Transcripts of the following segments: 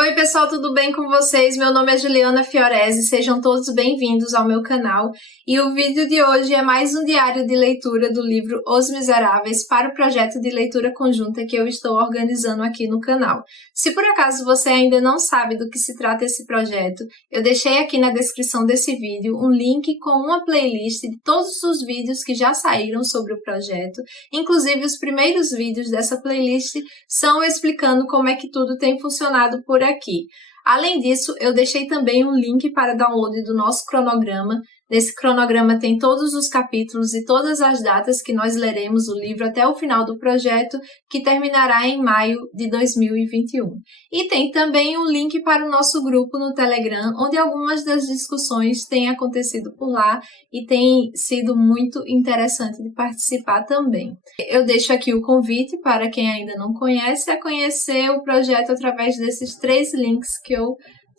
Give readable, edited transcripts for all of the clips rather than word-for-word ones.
Oi pessoal, tudo bem com vocês? Meu nome é Juliana Fiorese, sejam todos bem-vindos ao meu canal. E o vídeo de hoje é mais um diário de leitura do livro Os Miseráveis para o projeto de leitura conjunta que eu estou organizando aqui no canal. Se por acaso você ainda não sabe do que se trata esse projeto, eu deixei aqui na descrição desse vídeo um link com uma playlist de todos os vídeos que já saíram sobre o projeto. Inclusive os primeiros vídeos dessa playlist são explicando como é que tudo tem funcionado por aqui. Além disso, eu deixei também um link para download do nosso cronograma. Nesse cronograma tem todos os capítulos e todas as datas que nós leremos o livro até o final do projeto, que terminará em maio de 2021. E tem também um link para o nosso grupo no Telegram, onde algumas das discussões têm acontecido por lá e tem sido muito interessante de participar também. Eu deixo aqui o convite para quem ainda não conhece a conhecer o projeto através desses 3 links que eu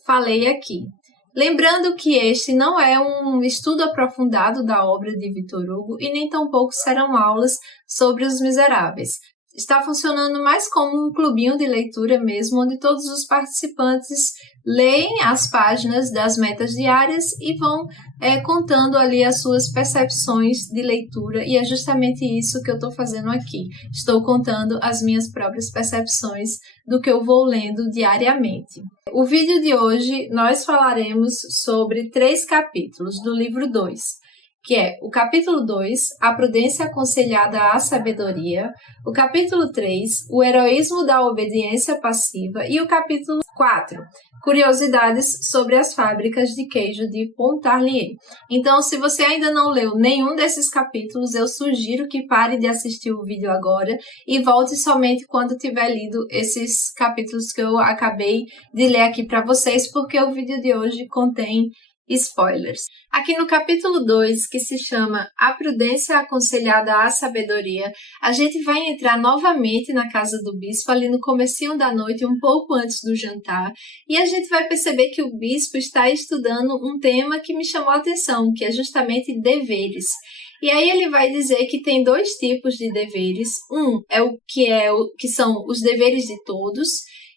falei aqui. Lembrando que este não é um estudo aprofundado da obra de Victor Hugo e nem tampouco serão aulas sobre Os Miseráveis. Está funcionando mais como um clubinho de leitura mesmo, onde todos os participantes leem as páginas das metas diárias e vão contando ali as suas percepções de leitura, e é justamente isso que eu estou fazendo aqui. Estou contando as minhas próprias percepções do que eu vou lendo diariamente. O vídeo de hoje nós falaremos sobre 3 capítulos do livro 2, que é o capítulo 2, a prudência aconselhada à sabedoria, o capítulo 3, o heroísmo da obediência passiva, e o capítulo 4, curiosidades sobre as fábricas de queijo de Pontarlier. Então, se você ainda não leu nenhum desses capítulos, eu sugiro que pare de assistir o vídeo agora e volte somente quando tiver lido esses capítulos que eu acabei de ler aqui para vocês, porque o vídeo de hoje contém spoilers. Aqui no capítulo 2, que se chama A Prudência Aconselhada à Sabedoria, a gente vai entrar novamente na casa do bispo, ali no comecinho da noite, um pouco antes do jantar, e a gente vai perceber que o bispo está estudando um tema que me chamou a atenção, que é justamente deveres. E aí ele vai dizer que tem 2 tipos de deveres. Um é o que são os deveres de todos,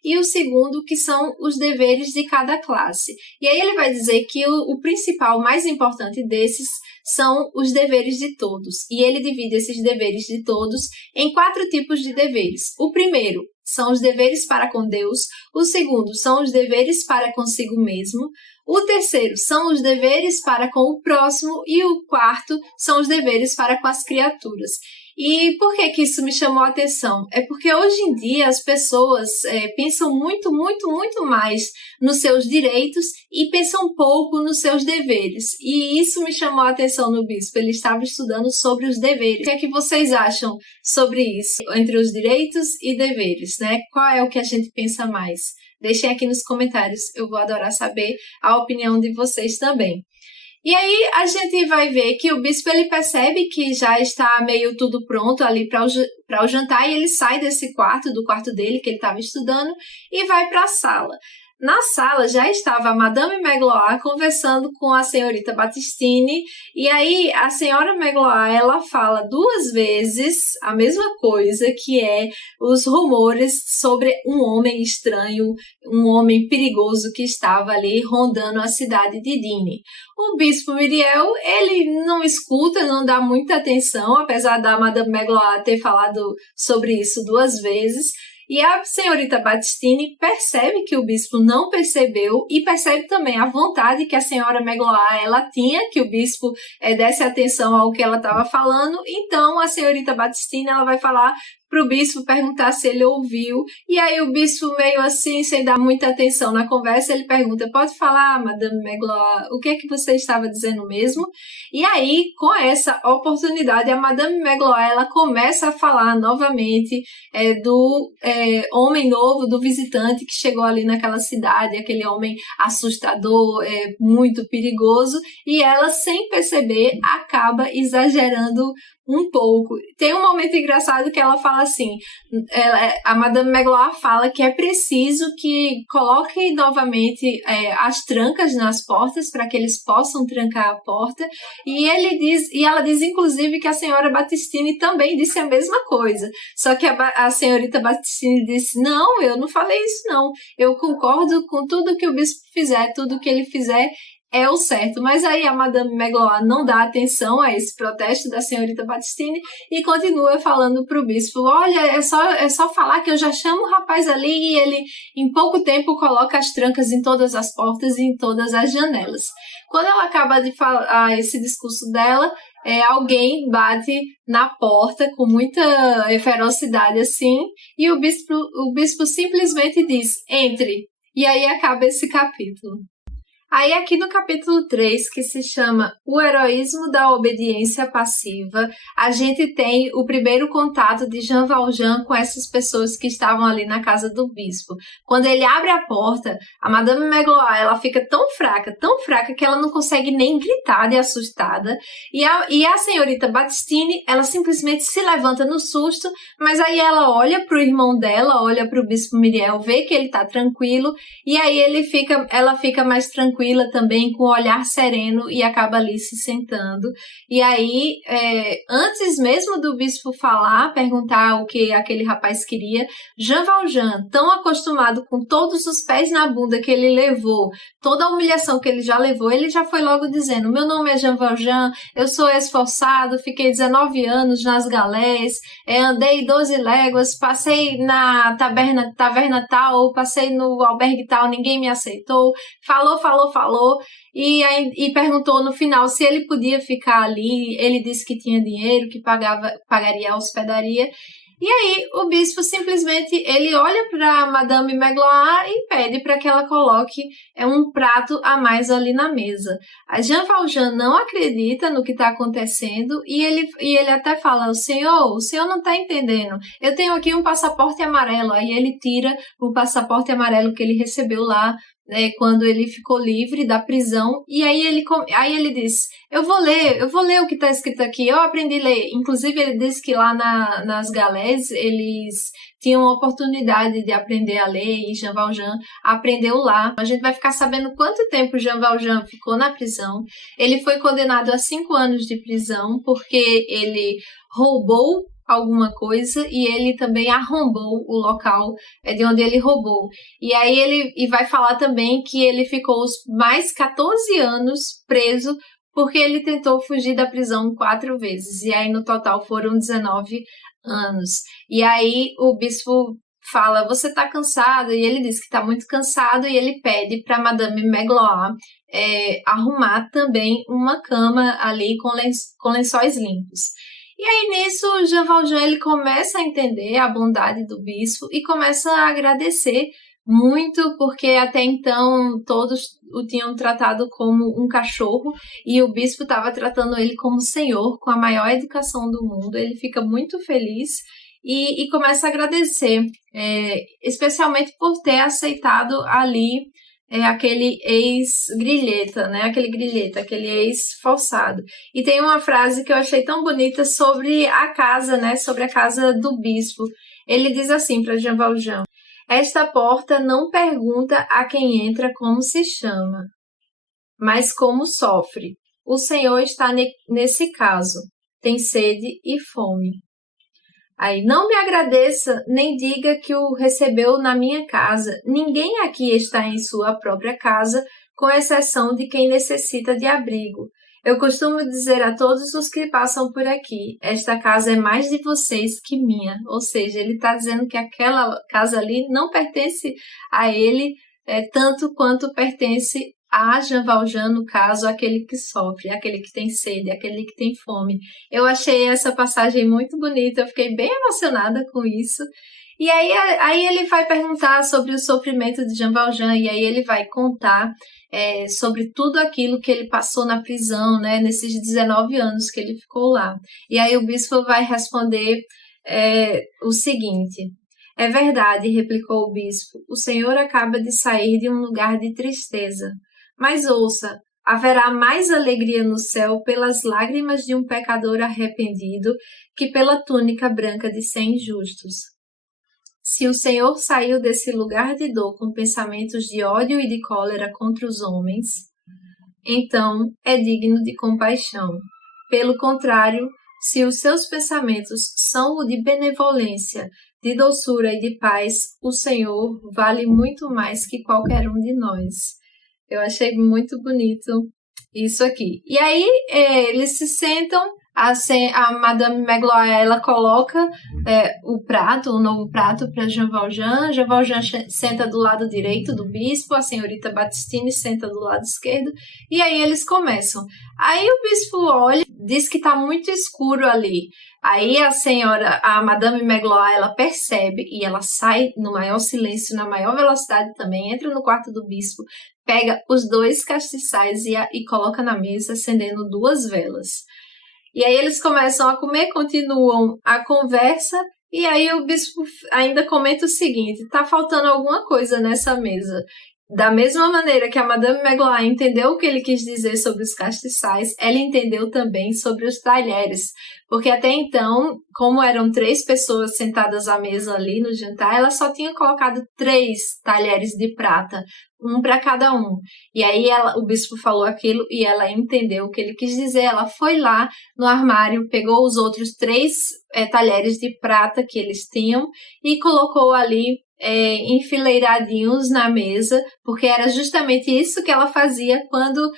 e o segundo, que são os deveres de cada classe. E aí ele vai dizer que o principal, mais importante desses, são os deveres de todos. E ele divide esses deveres de todos em 4 tipos de deveres. O primeiro são os deveres para com Deus, o segundo são os deveres para consigo mesmo, o terceiro são os deveres para com o próximo e o quarto são os deveres para com as criaturas. E por que isso me chamou a atenção? É porque hoje em dia as pessoas pensam muito mais nos seus direitos e pensam pouco nos seus deveres. E isso me chamou a atenção no bispo. Ele estava estudando sobre os deveres. O que é que vocês acham sobre isso? Entre os direitos e deveres, né? Qual é o que a gente pensa mais? Deixem aqui nos comentários. Eu vou adorar saber a opinião de vocês também. E aí a gente vai ver que o bispo ele percebe que já está meio tudo pronto ali para o jantar, e ele sai do quarto dele que ele estava estudando, e vai para a sala. Na sala já estava a Madame Magloire conversando com a senhorita Battistini, e aí a senhora Magloire ela fala 2 vezes a mesma coisa, que é os rumores sobre um homem estranho, um homem perigoso que estava ali rondando a cidade de Digne. O bispo Myriel, ele não escuta, não dá muita atenção, apesar da Madame Magloire ter falado sobre isso 2 vezes. E a senhorita Battistini percebe que o bispo não percebeu e percebe também a vontade que a senhora Magloire ela tinha que o bispo desse atenção ao que ela estava falando. Então a senhorita Battistini ela vai falar para o bispo, perguntar se ele ouviu, e aí o bispo meio assim, sem dar muita atenção na conversa, ele pergunta: pode falar, Madame Magloire, o que é que você estava dizendo mesmo? E aí, com essa oportunidade, a Madame Magloire ela começa a falar novamente do homem novo, do visitante que chegou ali naquela cidade, aquele homem assustador, muito perigoso, e ela, sem perceber, acaba exagerando um pouco. Tem um momento engraçado que ela fala assim, a Madame Magloire fala que é preciso que coloquem novamente as trancas nas portas para que eles possam trancar a porta, e ela diz inclusive que a senhora Battistini também disse a mesma coisa, só que a senhorita Battistini disse, não, eu não falei isso não, eu concordo com tudo que o bispo fizer, tudo que ele fizer é o certo. Mas aí a Madame Magloire não dá atenção a esse protesto da senhorita Battistini e continua falando para o bispo, olha, é só falar que eu já chamo o rapaz ali e ele em pouco tempo coloca as trancas em todas as portas e em todas as janelas. Quando ela acaba de falar esse discurso dela, alguém bate na porta com muita ferocidade assim, e o bispo simplesmente diz, entre. E aí acaba esse capítulo. Aí aqui no capítulo 3, que se chama O Heroísmo da Obediência Passiva, a gente tem o primeiro contato de Jean Valjean com essas pessoas que estavam ali na casa do bispo. Quando ele abre a porta, a Madame Magloire, ela fica tão fraca que ela não consegue nem gritar de assustada. E a senhorita Battistini, ela simplesmente se levanta no susto, mas aí ela olha para o irmão dela, olha para o bispo Myriel, vê que ele está tranquilo, e aí ela fica mais tranquila também, com o olhar sereno, e acaba ali se sentando. E aí, antes mesmo do bispo falar, perguntar o que aquele rapaz queria, Jean Valjean, tão acostumado com todos os pés na bunda que ele levou, toda a humilhação que ele já levou, ele já foi logo dizendo, meu nome é Jean Valjean, eu sou esforçado, fiquei 19 anos nas galés, andei 12 léguas, passei na taverna tal, passei no albergue tal, ninguém me aceitou, falou, e perguntou no final se ele podia ficar ali. Ele disse que tinha dinheiro, que pagaria a hospedaria. E aí o bispo simplesmente ele olha para Madame Magloire e pede para que ela coloque um prato a mais ali na mesa. A Jean Valjean não acredita no que está acontecendo e ele até fala, o senhor não está entendendo, eu tenho aqui um passaporte amarelo. Aí ele tira o passaporte amarelo que ele recebeu lá quando ele ficou livre da prisão, e aí ele diz, eu vou ler o que está escrito aqui, eu aprendi a ler. Inclusive ele disse que lá nas galés eles tinham a oportunidade de aprender a ler, e Jean Valjean aprendeu lá. A gente vai ficar sabendo quanto tempo Jean Valjean ficou na prisão. Ele foi condenado a 5 anos de prisão porque ele roubou alguma coisa e ele também arrombou o local de onde ele roubou. E aí ele vai falar também que ele ficou mais 14 anos preso porque ele tentou fugir da prisão 4 vezes. E aí no total foram 19 anos. E aí o bispo fala, você tá cansado? E ele diz que tá muito cansado e ele pede para Madame Magloire arrumar também uma cama ali com lençóis limpos. E aí nisso, Jean Valjean ele começa a entender a bondade do bispo e começa a agradecer muito, porque até então todos o tinham tratado como um cachorro e o bispo estava tratando ele como senhor, com a maior educação do mundo. Ele fica muito feliz e começa a agradecer, especialmente por ter aceitado ali aquele ex-grilheta, né? Aquele ex-forçado. E tem uma frase que eu achei tão bonita sobre a casa, né? Sobre a casa do bispo. Ele diz assim para Jean Valjean, esta porta não pergunta a quem entra como se chama, mas como sofre. O Senhor está nesse caso. Tem sede e fome. Aí, não me agradeça, nem diga que o recebeu na minha casa. Ninguém aqui está em sua própria casa, com exceção de quem necessita de abrigo. Eu costumo dizer a todos os que passam por aqui, esta casa é mais de vocês que minha. Ou seja, ele está dizendo que aquela casa ali não pertence a ele tanto quanto pertence a Jean Valjean, no caso, aquele que sofre, aquele que tem sede, aquele que tem fome. Eu achei essa passagem muito bonita, eu fiquei bem emocionada com isso. E aí ele vai perguntar sobre o sofrimento de Jean Valjean, e aí ele vai contar sobre tudo aquilo que ele passou na prisão, né, nesses 19 anos que ele ficou lá. E aí o bispo vai responder o seguinte... É verdade, replicou o bispo, o senhor acaba de sair de um lugar de tristeza. Mas ouça, Haverá mais alegria no céu pelas lágrimas de um pecador arrependido que pela túnica branca de 100 justos. Se o Senhor saiu desse lugar de dor com pensamentos de ódio e de cólera contra os homens, então é digno de compaixão. Pelo contrário, se os seus pensamentos são o de benevolência, de doçura e de paz, o Senhor vale muito mais que qualquer um de nós. Eu achei muito bonito isso aqui. E aí, eles se sentam, a Madame Magloire, ela coloca o novo prato para Jean Valjean. Jean Valjean senta do lado direito do bispo, a senhorita Battistini senta do lado esquerdo, e aí eles começam. Aí o bispo olha, diz que está muito escuro ali. Aí a Madame Magloire, ela percebe e ela sai no maior silêncio, na maior velocidade também, entra no quarto do bispo, pega os 2 castiçais e coloca na mesa, acendendo 2 velas. E aí eles começam a comer, continuam a conversa, e aí o bispo ainda comenta o seguinte: tá faltando alguma coisa nessa mesa. Da mesma maneira que a Madame Magloire entendeu o que ele quis dizer sobre os castiçais, ela entendeu também sobre os talheres. Porque até então, como eram 3 pessoas sentadas à mesa ali no jantar, ela só tinha colocado 3 talheres de prata, um para cada um. E aí o bispo falou aquilo e ela entendeu o que ele quis dizer. Ela foi lá no armário, pegou os outros 3 talheres de prata que eles tinham e colocou ali enfileiradinhos na mesa, porque era justamente isso que ela fazia quando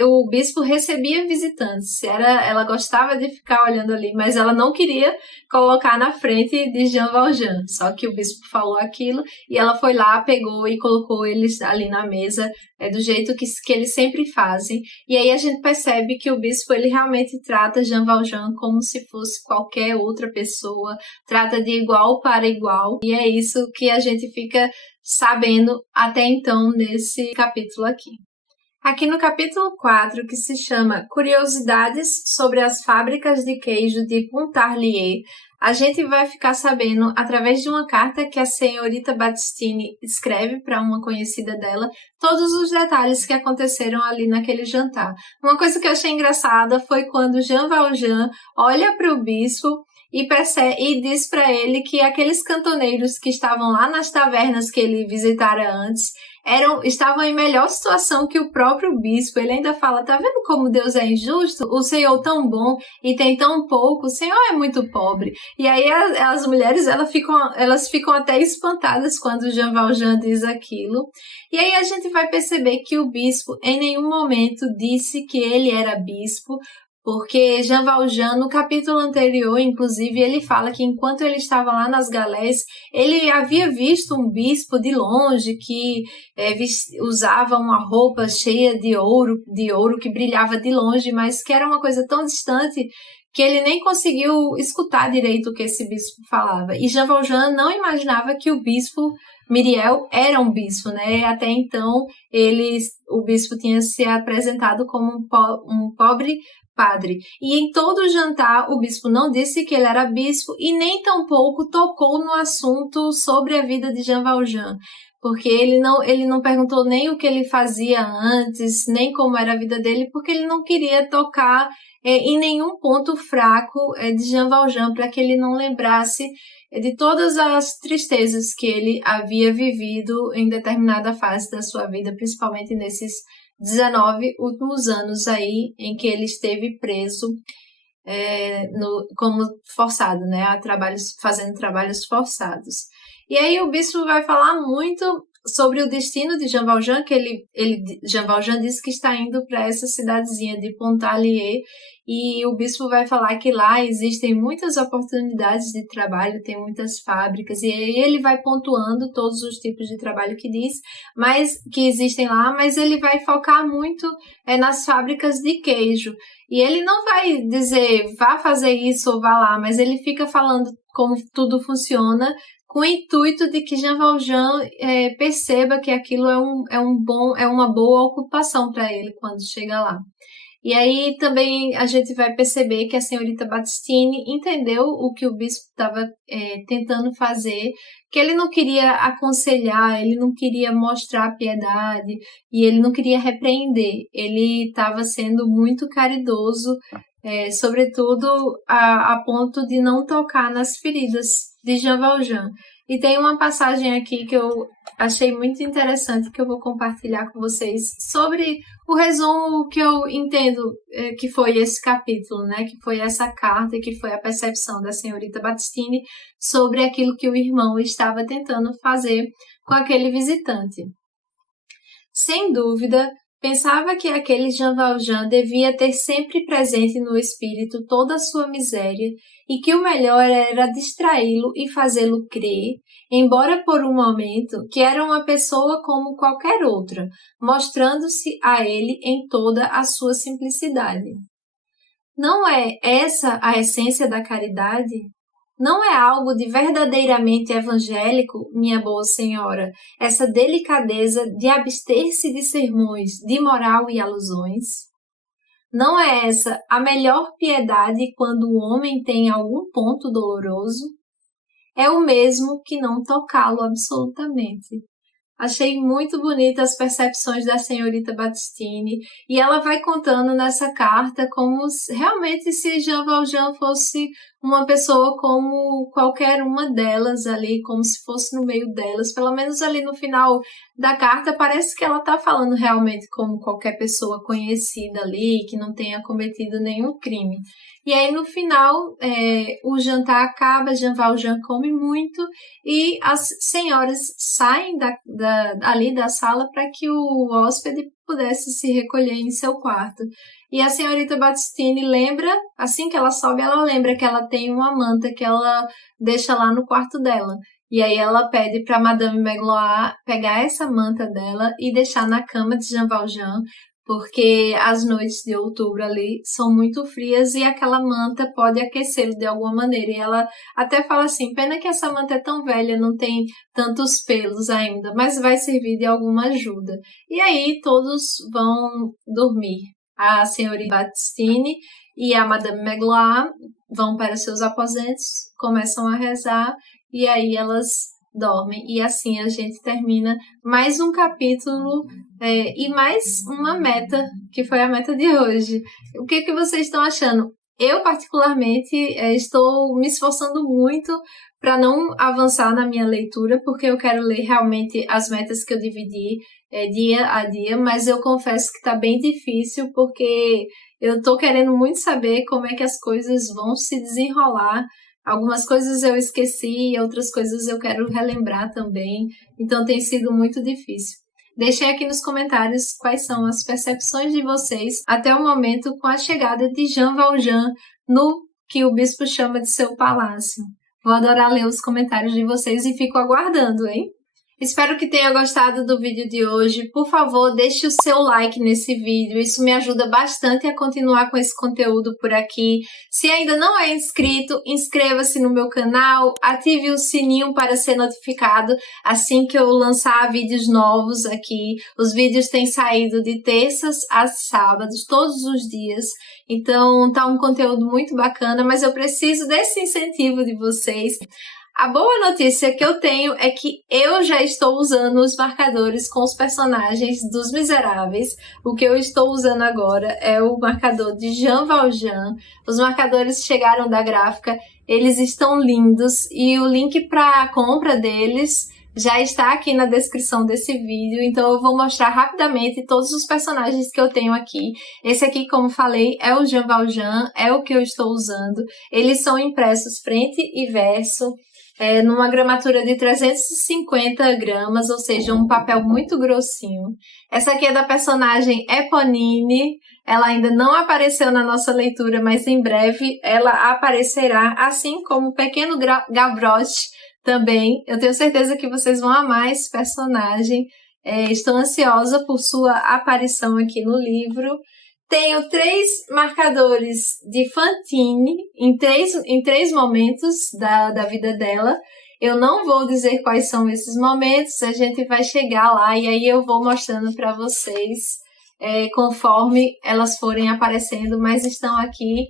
o bispo recebia visitantes. Ela gostava de ficar olhando ali, mas ela não queria colocar na frente de Jean Valjean. Só que o bispo falou aquilo e ela foi lá, pegou e colocou eles ali na mesa, do jeito que eles sempre fazem. E aí a gente percebe que o bispo, ele realmente trata Jean Valjean como se fosse qualquer outra pessoa, trata de igual para igual. E é isso que a gente fica sabendo até então nesse capítulo aqui. Aqui no capítulo 4, que se chama Curiosidades sobre as fábricas de queijo de Pontarlier, a gente vai ficar sabendo, através de uma carta que a senhorita Battistini escreve para uma conhecida dela, todos os detalhes que aconteceram ali naquele jantar. Uma coisa que eu achei engraçada foi quando Jean Valjean olha para o bispo e diz para ele que aqueles cantoneiros que estavam lá nas tavernas que ele visitara antes estavam em melhor situação que o próprio bispo. Ele ainda fala: tá vendo como Deus é injusto? O Senhor tão bom e tem tão pouco, o Senhor é muito pobre. E aí as mulheres elas ficam até espantadas quando Jean Valjean diz aquilo. E aí a gente vai perceber que o bispo em nenhum momento disse que ele era bispo, porque Jean Valjean, no capítulo anterior, inclusive, ele fala que enquanto ele estava lá nas galés, ele havia visto um bispo de longe que usava uma roupa cheia de ouro que brilhava de longe, mas que era uma coisa tão distante que ele nem conseguiu escutar direito o que esse bispo falava. E Jean Valjean não imaginava que o bispo Myriel era um bispo, né? Até então, o bispo tinha se apresentado como um pobre padre. E em todo o jantar, o bispo não disse que ele era bispo e nem tampouco tocou no assunto sobre a vida de Jean Valjean, porque ele não perguntou nem o que ele fazia antes, nem como era a vida dele, porque ele não queria tocar em nenhum ponto fraco de Jean Valjean, para que ele não lembrasse de todas as tristezas que ele havia vivido em determinada fase da sua vida, principalmente nesses 19 últimos anos aí em que ele esteve preso como forçado, né, fazendo trabalhos forçados. E aí o bispo vai falar muito sobre o destino de Jean Valjean, que Jean Valjean disse que está indo para essa cidadezinha de Pontarlier, e o bispo vai falar que lá existem muitas oportunidades de trabalho, tem muitas fábricas, e aí ele vai pontuando todos os tipos de trabalho que diz, mas que existem lá, mas ele vai focar muito nas fábricas de queijo. E ele não vai dizer, vá fazer isso ou vá lá, mas ele fica falando como tudo funciona, com o intuito de que Jean Valjean perceba que aquilo é uma boa ocupação para ele quando chega lá. E aí também a gente vai perceber que a senhorita Battistini entendeu o que o bispo estava tentando fazer, que ele não queria aconselhar, ele não queria mostrar piedade e ele não queria repreender. Ele estava sendo muito caridoso, sobretudo a ponto de não tocar nas feridas de Jean Valjean. E tem uma passagem aqui que eu achei muito interessante que eu vou compartilhar com vocês sobre o resumo que eu entendo que foi esse capítulo, né? Que foi essa carta, que foi a percepção da senhorita Battistini sobre aquilo que o irmão estava tentando fazer com aquele visitante. Sem dúvida, pensava que aquele Jean Valjean devia ter sempre presente no espírito toda a sua miséria e que o melhor era distraí-lo e fazê-lo crer, embora por um momento, que era uma pessoa como qualquer outra, mostrando-se a ele em toda a sua simplicidade. Não é essa a essência da caridade? Não é algo de verdadeiramente evangélico, minha boa senhora, essa delicadeza de abster-se de sermões, de moral e alusões? Não é essa a melhor piedade quando o homem tem algum ponto doloroso? É o mesmo que não tocá-lo absolutamente. Achei muito bonita as percepções da senhorita Battistini e ela vai contando nessa carta como realmente se Jean Valjean fosse uma pessoa como qualquer uma delas ali, como se fosse no meio delas. Pelo menos ali no final da carta parece que ela está falando realmente como qualquer pessoa conhecida ali, que não tenha cometido nenhum crime. E aí no final o jantar acaba, Jean Valjean come muito e as senhoras saem ali da sala para que o hóspede pudesse se recolher em seu quarto. E a senhorita Battistini lembra, assim que ela sobe, ela lembra que ela tem uma manta que ela deixa lá no quarto dela. E aí ela pede para Madame Magloire pegar essa manta dela e deixar na cama de Jean Valjean, porque as noites de outubro ali são muito frias e aquela manta pode aquecê-lo de alguma maneira. E ela até fala assim, pena que essa manta é tão velha, não tem tantos pelos ainda, mas vai servir de alguma ajuda. E aí todos vão dormir. A senhorita Battistini e a Madame Magloire vão para seus aposentos, começam a rezar e aí elas dormem. E assim a gente termina mais um capítulo e mais uma meta, que foi a meta de hoje. O que vocês estão achando? Eu, particularmente, estou me esforçando muito para não avançar na minha leitura, porque eu quero ler realmente as metas que eu dividi dia a dia, mas eu confesso que está bem difícil, porque eu estou querendo muito saber como é que as coisas vão se desenrolar. Algumas coisas eu esqueci, outras coisas eu quero relembrar também, então tem sido muito difícil. Deixem aqui nos comentários quais são as percepções de vocês até o momento com a chegada de Jean Valjean no que o bispo chama de seu palácio. Vou adorar ler os comentários de vocês e fico aguardando, hein? Espero que tenha gostado do vídeo de hoje. Por favor, deixe o seu like nesse vídeo. Isso me ajuda bastante a continuar com esse conteúdo por aqui. Se ainda não é inscrito, inscreva-se no meu canal, ative o sininho para ser notificado assim que eu lançar vídeos novos aqui. Os vídeos têm saído de terças a sábados, todos os dias. Então, tá um conteúdo muito bacana, mas eu preciso desse incentivo de vocês. A boa notícia que eu tenho é que eu já estou usando os marcadores com os personagens dos Miseráveis. O que eu estou usando agora é o marcador de Jean Valjean. Os marcadores chegaram da gráfica, eles estão lindos e o link para a compra deles já está aqui na descrição desse vídeo, então eu vou mostrar rapidamente todos os personagens que eu tenho aqui. Esse aqui, como falei, é o Jean Valjean, é o que eu estou usando. Eles são impressos frente e verso, numa gramatura de 350 gramas, ou seja, um papel muito grossinho. Essa aqui é da personagem Eponine, ela ainda não apareceu na nossa leitura, mas em breve ela aparecerá, assim como o pequeno Gavroche também. Eu tenho certeza que vocês vão amar esse personagem. Estou ansiosa por sua aparição aqui no livro. Tenho 3 marcadores de Fantine em três momentos da vida dela. Eu não vou dizer quais são esses momentos, a gente vai chegar lá e aí eu vou mostrando para vocês conforme elas forem aparecendo, mas estão aqui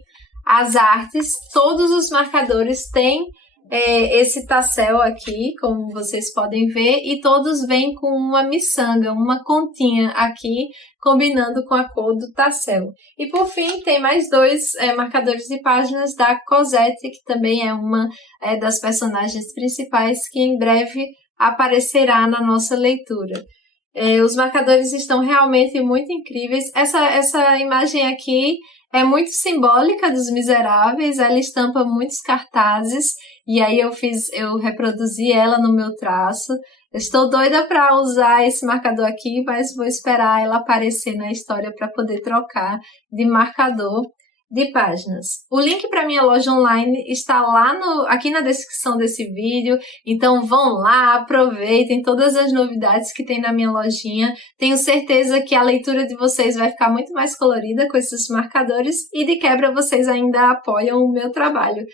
as artes. Todos os marcadores têm esse tassel aqui, como vocês podem ver, e todos vêm com uma miçanga, uma continha aqui, combinando com a cor do tassel. E por fim, tem mais dois marcadores de páginas da Cosette, que também é uma das personagens principais, que em breve aparecerá na nossa leitura. Os marcadores estão realmente muito incríveis. Essa imagem aqui é muito simbólica dos Miseráveis, ela estampa muitos cartazes, e aí eu reproduzi ela no meu traço. Eu estou doida para usar esse marcador aqui, mas vou esperar ela aparecer na história para poder trocar de marcador de páginas. O link para minha loja online está lá aqui na descrição desse vídeo, então vão lá, aproveitem todas as novidades que tem na minha lojinha. Tenho certeza que a leitura de vocês vai ficar muito mais colorida com esses marcadores e de quebra vocês ainda apoiam o meu trabalho.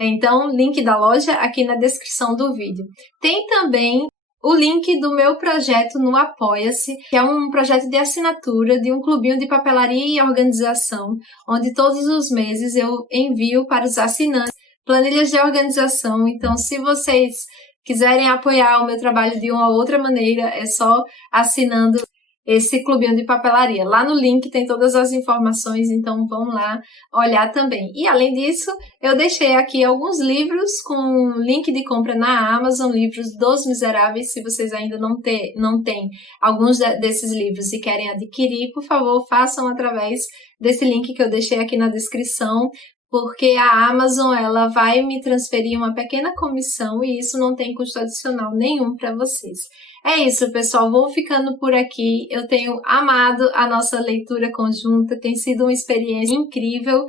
Então, link da loja aqui na descrição do vídeo. Tem também o link do meu projeto no Apoia-se, que é um projeto de assinatura de um clubinho de papelaria e organização, onde todos os meses eu envio para os assinantes planilhas de organização. Então, se vocês quiserem apoiar o meu trabalho de uma ou outra maneira, é só assinando esse clubinho de papelaria. Lá no link tem todas as informações, então vão lá olhar também. E além disso, eu deixei aqui alguns livros com link de compra na Amazon, livros dos Miseráveis. Se vocês ainda não têm alguns desses livros e querem adquirir, por favor, façam através desse link que eu deixei aqui na descrição, porque a Amazon ela vai me transferir uma pequena comissão e isso não tem custo adicional nenhum para vocês. É isso, pessoal. Vou ficando por aqui. Eu tenho amado a nossa leitura conjunta, tem sido uma experiência incrível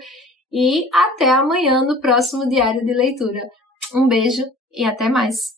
e até amanhã no próximo Diário de Leitura. Um beijo e até mais!